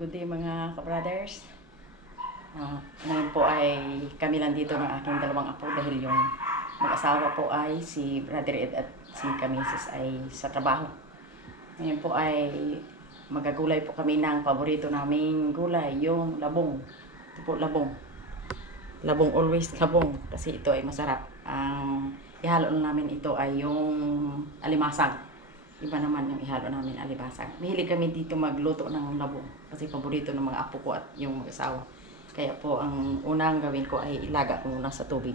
Good day mga ka-brothers. Ngayon po ay kami lang dito ng aking dalawang apo dahil yung mag-asawa po ay si Brother Ed at si Kamisis ay sa trabaho. Ngayon po ay magagulay po kami ng paborito naming gulay, yung labong. Ito po labong. Labong, always labong kasi ito ay masarap. Ang ihalo namin ito ay yung alimasag. Iba naman yung ihalo namin alibasag. Mahilig kami dito magluto ng labong kasi paborito ng mga apo ko at yung mag-asawa. Kaya po ang unang gawin ko ay ilaga ko muna sa tubig.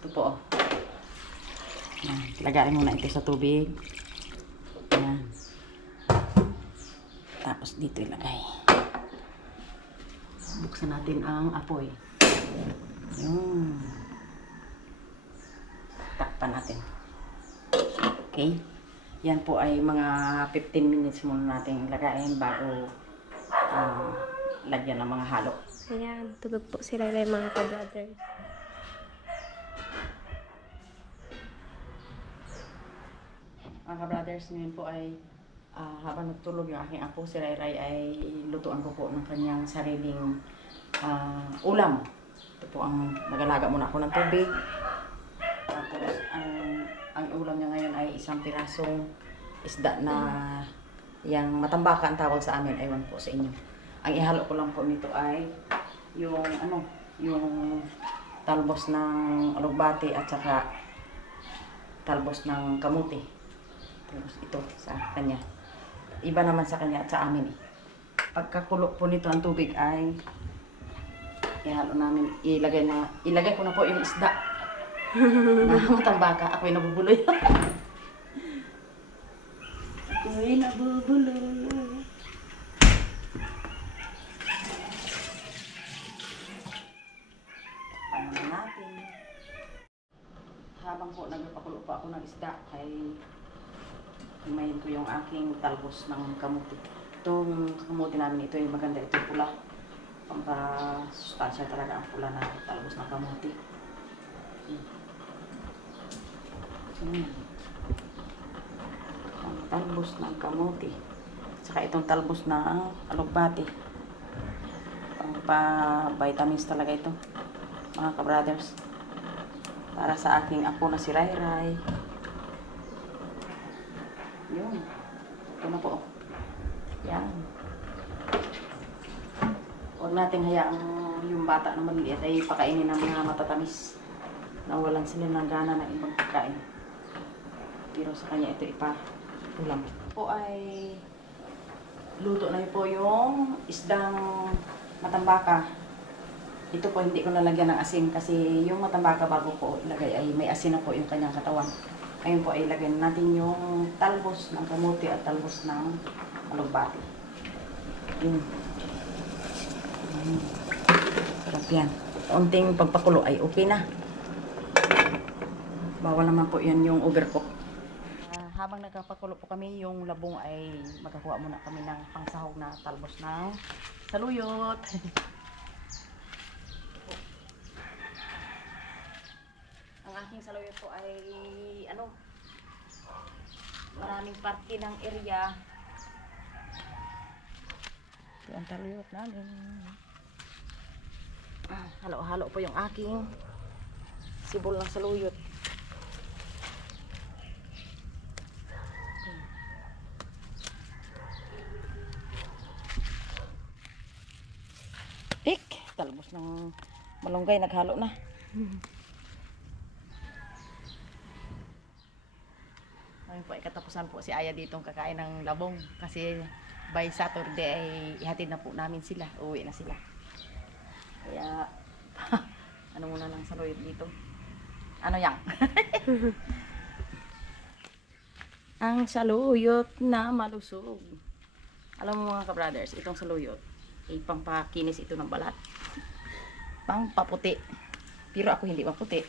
Ito po. Yan. Lagain muna ito sa tubig. Yan. Tapos dito ilagay. Buksan natin ang apoy. Yun. Takpan natin. Okay. Yan po ay mga 15 minutes muna natin lagayin bago lagyan ng mga halo. Ayan, tulog po sila rin mga ka-brothers. Mga ka-brothers, ngayon po ay habang nagtulog yung aking apo, si Ray Ray, ay lutuan ko po ng kanyang sariling ulam. Ito po ang nagalaga muna ako ng tubig. Tapos ang ulam niya ngayon ay isang pirasong isda na yang matambaka ang tawag sa amin, ewan po sa inyo. Ang ihalo ko lang po nito ay yung yung talbos ng alugbati at saka talbos ng kamuti. Tapos ito sa kanya. Iba naman sa kanya at sa amin eh. Pagkakulo po nito ang tubig ay ihalo namin, ilagay ko na po yung isda. Matambaka, ako'y nabubuloy. Ako'y nabubuloy. Ano natin? Habang po nagpapakulo pa ako ng isda, ay himayin ko yung aking talbos ng kamuti. Itong kamuti namin, ito yung maganda, ito yung pula. Pampasustansya talaga ang pula na talbos ng kamuti. Ang talbos ng kamuti. Saka itong talbos ng alugbati. Pang-vitamins talaga ito, mga ka-brothers. Para sa aking apo na si Ray Ray. Yun. Ito na po. Yan. Huwag natin hayaang yung bata na maliliit ay pakainin ng mga matatamis. Nawalan sila ng gana ng ibang pagkain. Pero sa kanya ito ulam. Po ay luto na po yung isdang matambaka. Ito po hindi ko nalagyan ng asin kasi yung matambaka bago po ilagay ay may asin na po yung kanyang katawan. Ngayon po ay ilagay natin yung talbos ng kamuti at talbos ng alugbati. Yun. Sarap yan. Unting pagpakulo ay okay na. Bawal naman po yan yung overcook. Habang nagpapakulo po kami, yung labong ay magkakuha muna kami ng pangsahog na talbos ng saluyot. Ang aking saluyot po ay maraming parte ng area. Ito ang saluyot namin. Halo-halo po yung aking sibol ng saluyot. Talbos ng malunggay, naghalo na. Ngayon po ay katapusan po si Aya ditong kakain ng labong kasi by Saturday ay ihatid na po namin sila, uwi na sila. Kaya ano muna ng saluyot dito, ano yang ang saluyot na malusog. Alam mo mga ka-brothers, itong saluyot ay pampakinis ito ng balat, pampaputi, pero ako hindi maputi.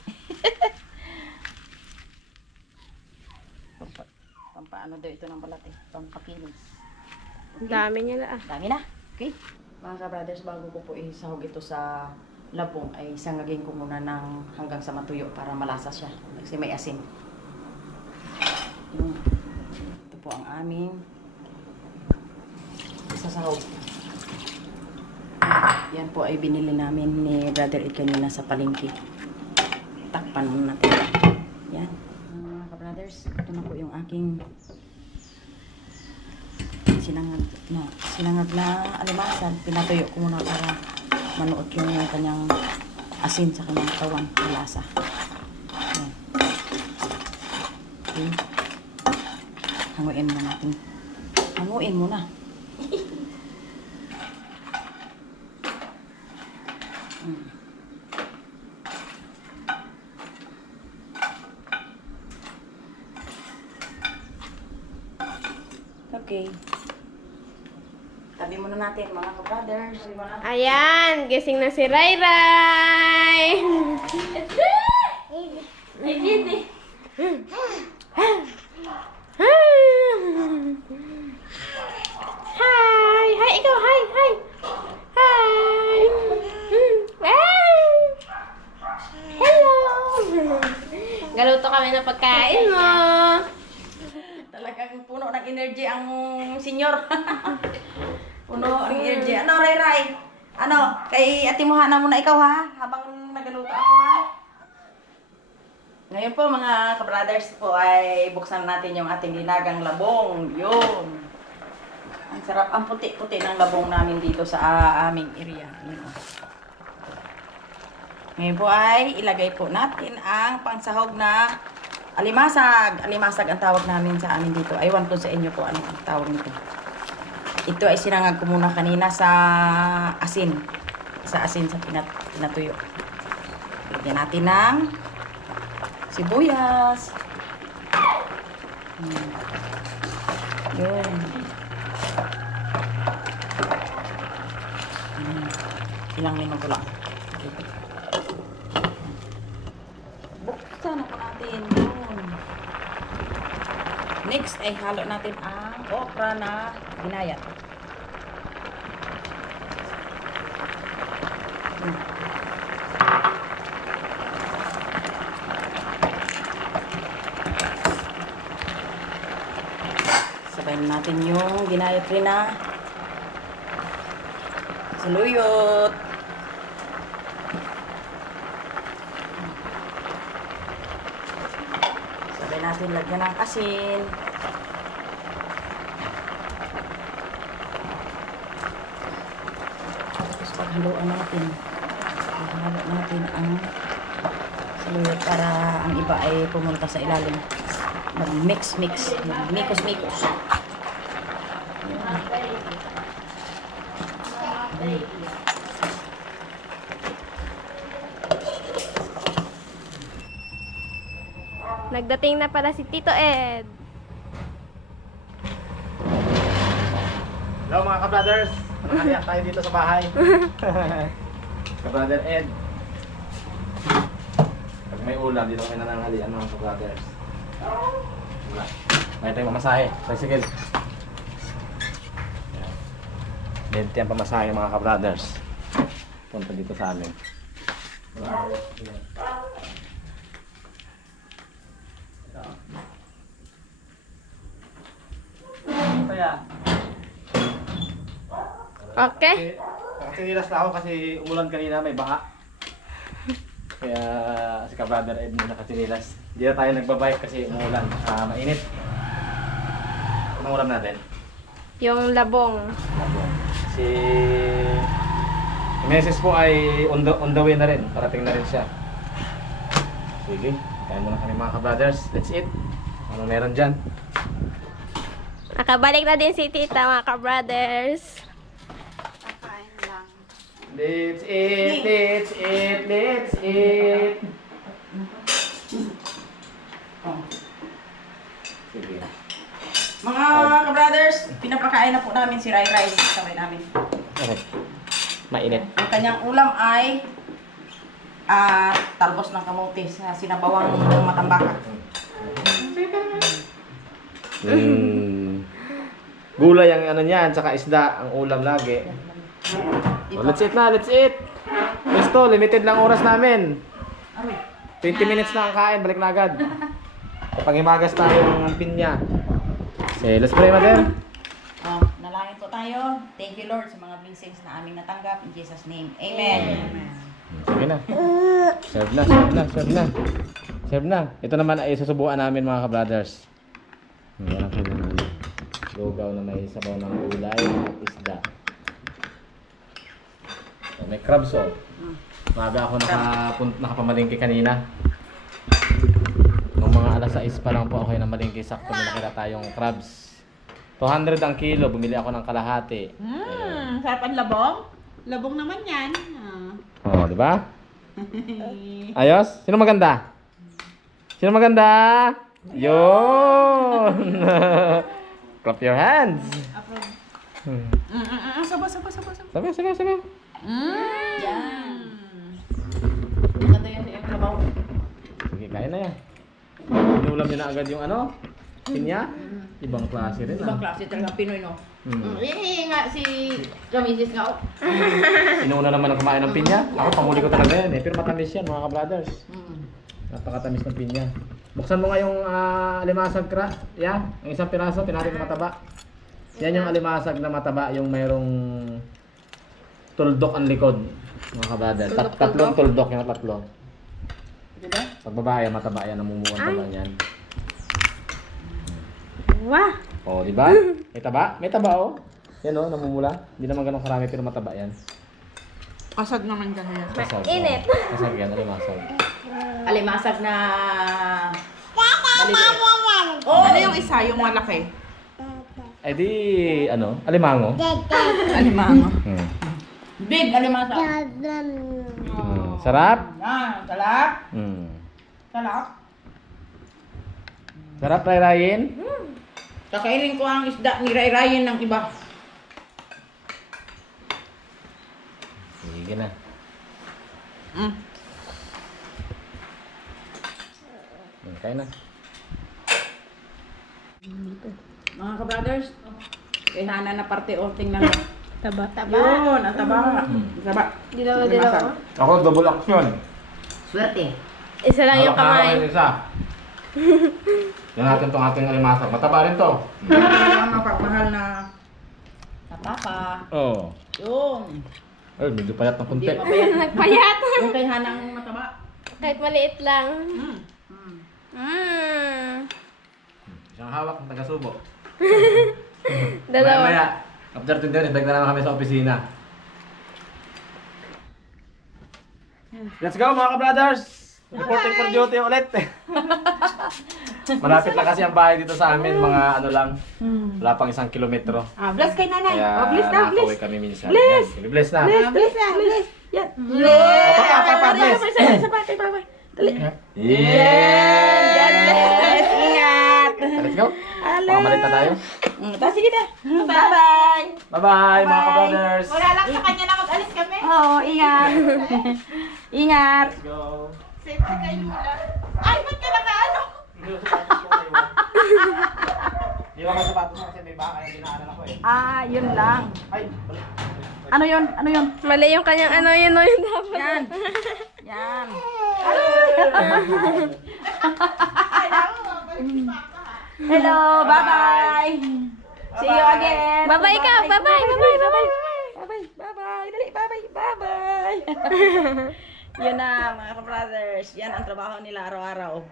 Pampaano daw ito ng balat eh, pampakinis. Okay. Dami niya na. Dami na. Okay. Mga ka-brothers, bago ko po isahog ito sa labong ay sangagin ko muna ng hanggang sa matuyo para malasa siya kasi may asin. Ito po ang aming sahog. Yan po ay binili namin ni Brother Ed kanina sa palengke. Takpan muna natin. Yan. Mga ka-brothers, ito na po yung aking sinangag na alimasan. Pinatuyo ko muna para manuot yung kanyang asin sa kanyang katawan, lasa. Yan. Okay. Hanguin muna natin. Hanguin muna. Okay. Tabi muna natin mga ka-brothers. Ayan, gising na si Ray Ray. Hi! Hi, ikaw! Hi! Hi! Hi! Hi! Hello! Galuto kami ng pagkain mo. Talagang puno ng energy ang senyor. Puno ng energy. Ano, Ray Ray? Ano, kay Ate Mohana muna ikaw ha? Habang nagaluto ako ha? Ngayon po mga ka-brothers po ay buksan natin yung ating linagang labong. Yun. Ang sarap. Ang puti-puti ng labong namin dito sa aming area. Yun. Ngayon po ay ilagay po natin ang pangsahog na alimasag. Alimasag ang tawag namin sa amin dito. Aywan ko sa inyo po ano ang tawag nito. Ito ay sinangag ko muna kanina sa asin. Sa asin sa pinatuyo. Lagyan natin ng sibuyas. Yun. Ilang minuto lang. Buksan ako natin. Yun. Next ay halo natin ang okra na ginayat. Sabayin natin yung ginayat rin na saluyot. Sabay natin lagyan ng asin. Tapos paghaluan natin. Paghalo natin ang saluyot para ang iba ay pumunta sa ilalim. Mag-mix-mix. Mag-mikos-mikos. Nagdating na pala si Tito Ed. Hello mga ka-brothers! Nakaliyak tayo dito sa bahay. Ka-brother Ed. Pag may ulam, dito kami nananghalian mga ka-brothers. May tayong pamasahe. Bicycle. Dito yung pamasahe mga ka-brothers. Punta dito sa amin. Kaya, Okay. nakasinilas na ako kasi umulan kanina, may baha. Kaya si ka-brother Ed na nakasinilas. Hindi na tayo nagbabike kasi umulan. Mainit. Anong ulam natin? Yung labong. Si Meses po ay on the way na rin. Parating na rin siya. Sige, kain muna kami mga ka-brothers. Let's eat. Ano meron dyan? Nakabalik na din si Tita, mga ka-brothers. Kakain lang. Let's eat, let's eat, let's eat. Oh. Sige. Mga ka-brothers, pinapakain na po namin si Ray Ray. Sabay namin. Okay. Mainit. Ang kanyang ulam ay talbos ng kamote sa sinabawang matambaka. Gulay ang ano niyan, tsaka isda ang ulam lagi. Oh, let's eat na, let's eat. Gusto, limited lang oras namin. Aroy. 20 minutes na ang kain, balik na agad. Kapag himagas tayo ng pinya. Say, let's pray, mother. Nalangin po po tayo. Thank you Lord sa mga blessings na aming natanggap. In Jesus' name. Amen. Sige na. Serve na, serve na, serve na. Serve na. Ito naman ay susubukan namin mga ka-brothers. Yan ang kanyang lugaw na may sabaw ng gulay at isda. So, may crabs oh. Maaga ako nakapamalingki kanina. Nung mga alas 6 pa lang po ako yung namalingki. Sakto may nakita tayong crabs. 200 ang kilo. Bumili ako ng kalahati. Sarap ang labong. Labong naman yan. Oh, di ba? Ayos? Sino maganda? Sino maganda? Yun! Clap your hands. Saba. Sabi, sabi, sabi. Yan. Maganda yan sa iyong trabaho. Sige, kaya na yan. Inulam niyo na agad yung ano? Pinya? Ibang klase rin Ibang ah. klase talagang Pinoy, no? Hmm. Nga si Ramisis nga. Inuuna naman ang kumain ng pinya. Ako, pamuli ko talaga yan eh. Pero matamis yan mga ka-brothers. Napakatamis ng pinya. Buksan mo nga yung alimasag kra. Yan, ang isang piraso, tinatin na mataba. Yan yung alimasag na mataba, yung mayroong tuldok ang likod. Mga ka-brothers. Tatlong tuldok yung tatlo. Diba? Pag babae, mataba yan, namumuan pa lang yan. Wah! Oh, di ba? May taba? May taba oh. Yan oh, namumula. Hindi naman ganun karami pero mataba yan. Kasag naman kasi yan. Kasag. Init. Oh. Kasag yan, alimasag. Alimasag na maliliit. Oh, ano yung isa? Yung malaki? Eh di, ano? Alimango. Alimango. Hmm. Big alimasag. Sarap? Salap. Hmm. Salap. Sarap, Rayrayin? Kakainin ko ang isda ni Rayrayin ng iba. Sige na. Kaya na. Mga ka-brothers, kay Hana na parte o tingnan mo. Taba. Yun, ang taba. Taba. Dilaw. Ako, double action. Swerte. Isa lang yung kamay. Isa. Yan natin itong ating alimasag. Mataba rin to. Ang mapagmahal na papa. Oo. Yun. Ay, medyo payat ng Hindi kunti. mapayat. Nagpayat. Yung kay Hanang mataba. Kahit maliit lang. Siyang hawak ng taga-subo. Dalawa. Maya, after 20 minutes, dagdag na kami sa opisina. Let's go mga ka-brothers! Reporting for duty ulit. Malapit lang kasi ang bahay dito sa amin, mga ano lang. Wala pang 1 kilometro. Bless kay nanay. Kaya Bless na, nakakauwi bless. kami minsan. Bless! Yan, bless na. Bless na, bless. Yan. Papa, bless. Isa pa, kay papa. Dali. Yeah! God bless. Ingat. Let's go. Makamalit na tayo. Sige na. Bye-bye. Bye-bye mga ka-brothers. Wala lang sa kanya na mag-alis kami. Oo, ingat. Ingat. Let's go. Safety kay Lula. Ay, ba't ka naka-ano? Iwan ko sapatos mo kasi may baka kaya dinaanan ako eh. Yun lang. Ay, Ano yun? Ano yun? Mali yung kanyang ano yun dapat. Yan. Yan. Hello, bye-bye. See you again. Bye-bye ka. Bye-bye. Bye-bye. Bye-bye. Dali, bye-bye. Bye-bye. Yun na, mga ka-brothers. Yan ang trabaho nila araw-araw.